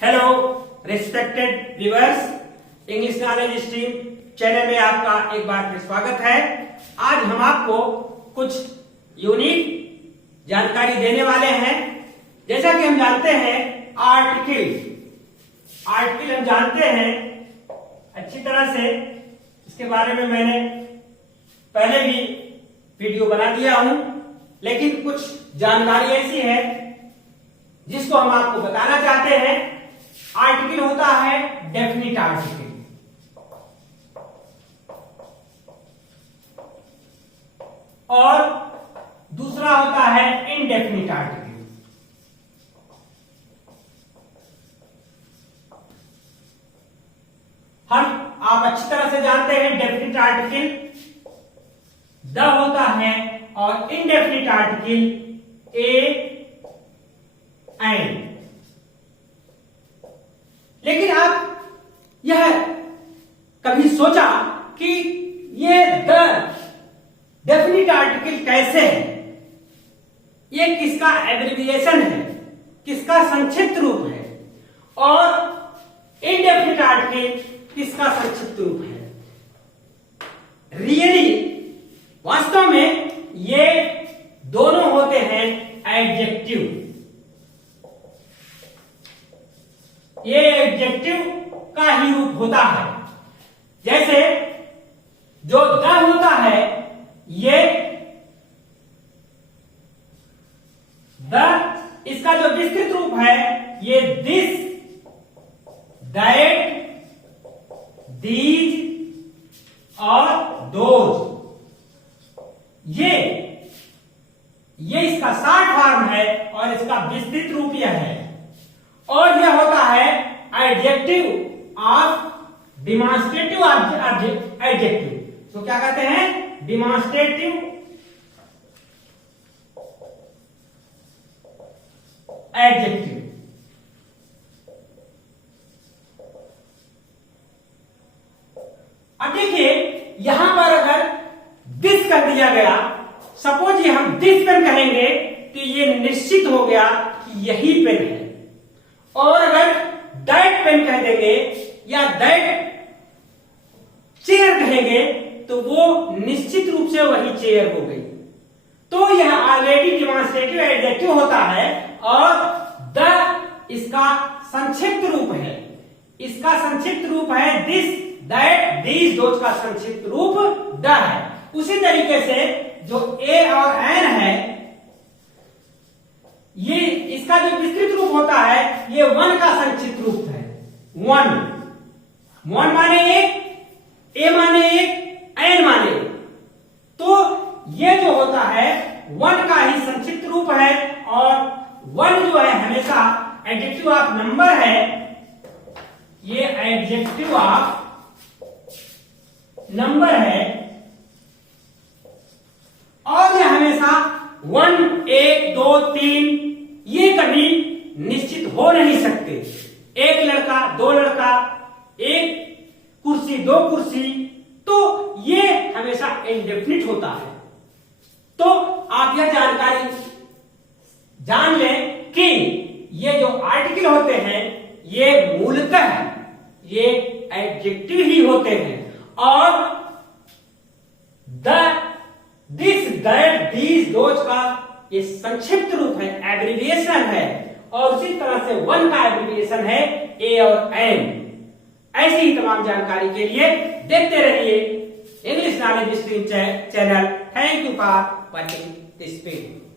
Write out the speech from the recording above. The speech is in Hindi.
Hello respected viewers, English knowledge stream channel में आपका एक बार फिर स्वागत है। आज हम आपको कुछ यूनिक जानकारी देने वाले हैं। जैसा कि हम जानते हैं आर्टिकल हम जानते हैं अच्छी तरह से। इसके बारे में मैंने पहले भी वीडियो बना दिया हूं, लेकिन कुछ जानकारी ऐसी है जिसको हम आपको बताना चाहते हैं। आर्टिकल होता है डेफिनिट आर्टिकल, और दूसरा होता है इनडेफिनिट आर्टिकल। आप अच्छी तरह से जानते हैं डेफिनिट आर्टिकल द होता है और इनडेफिनिट आर्टिकल ए एंड। लेकिन आप यह कभी सोचा कि ये द डेफिनिट आर्टिकल कैसे है? ये किसका एब्रिविएशन है, किसका संक्षिप्त रूप है, और इनडेफिनिट आर्टिकल किसका संक्षिप्त रूप है? रियली वास्तव में ये दोनों होते हैं एडजेक्टिव। ये एडजेक्टिव का ही रूप होता है। जैसे जो द होता है, ये द, इसका जो विस्तृत रूप है ये दिस, दैट, दीज और दोज। ये इसका शॉर्ट फॉर्म है और इसका विस्तृत रूप यह है। और यह होता है एडजेक्टिव ऑफ डिमॉन्स्ट्रेटिव एडजेक्टिव। तो क्या कहते हैं? Demonstrative adjective. अब देखिए, यहां पर अगर दिस कर दिया गया, सपोज ये हम दिस पेन कहेंगे तो ये निश्चित हो गया कि यही पेन है। और अगर दैट पेन कह देंगे या दैट चेयर कहेंगे तो वो निश्चित रूप से वही चेयर हो गई। तो यह ऑलरेडी डिमॉन्स्ट्रेटिव एडजेक्टिव होता है और द इसका संक्षिप्त रूप है। इसका संक्षिप्त रूप है दिस, दैट, दीज, दोज का संक्षिप्त रूप द है। उसी तरीके से जो ए और एन है, ये इसका जो विस्तृत रूप होता है ये वन का संक्षिप्त रूप है। वन माने एक, ए माने एक, एन माने एक। तो ये जो होता है वन का ही संक्षिप्त रूप है। और वन जो है हमेशा एडजेक्टिव ऑफ नंबर है। ये एडजेक्टिव ऑफ नंबर है और ये हमेशा 1, 1, 2, 3 ये कभी निश्चित हो नहीं सकते। एक लड़का, दो लड़का, एक कुर्सी, दो कुर्सी, तो ये हमेशा इंडेफिनिट होता है। तो आप यह जानकारी जान लें कि ये जो आर्टिकल होते हैं ये मूलतः ये एडजेक्टिव ही होते हैं। और the, this, that, these, those का ये संक्षिप्त रूप है, एब्रिविएशन है। और उसी तरह से वन का एब्रिविएशन है ए और एन। ऐसी ही तमाम जानकारी के लिए देखते रहिए English knowledge stream channel. Thank you for watching this video.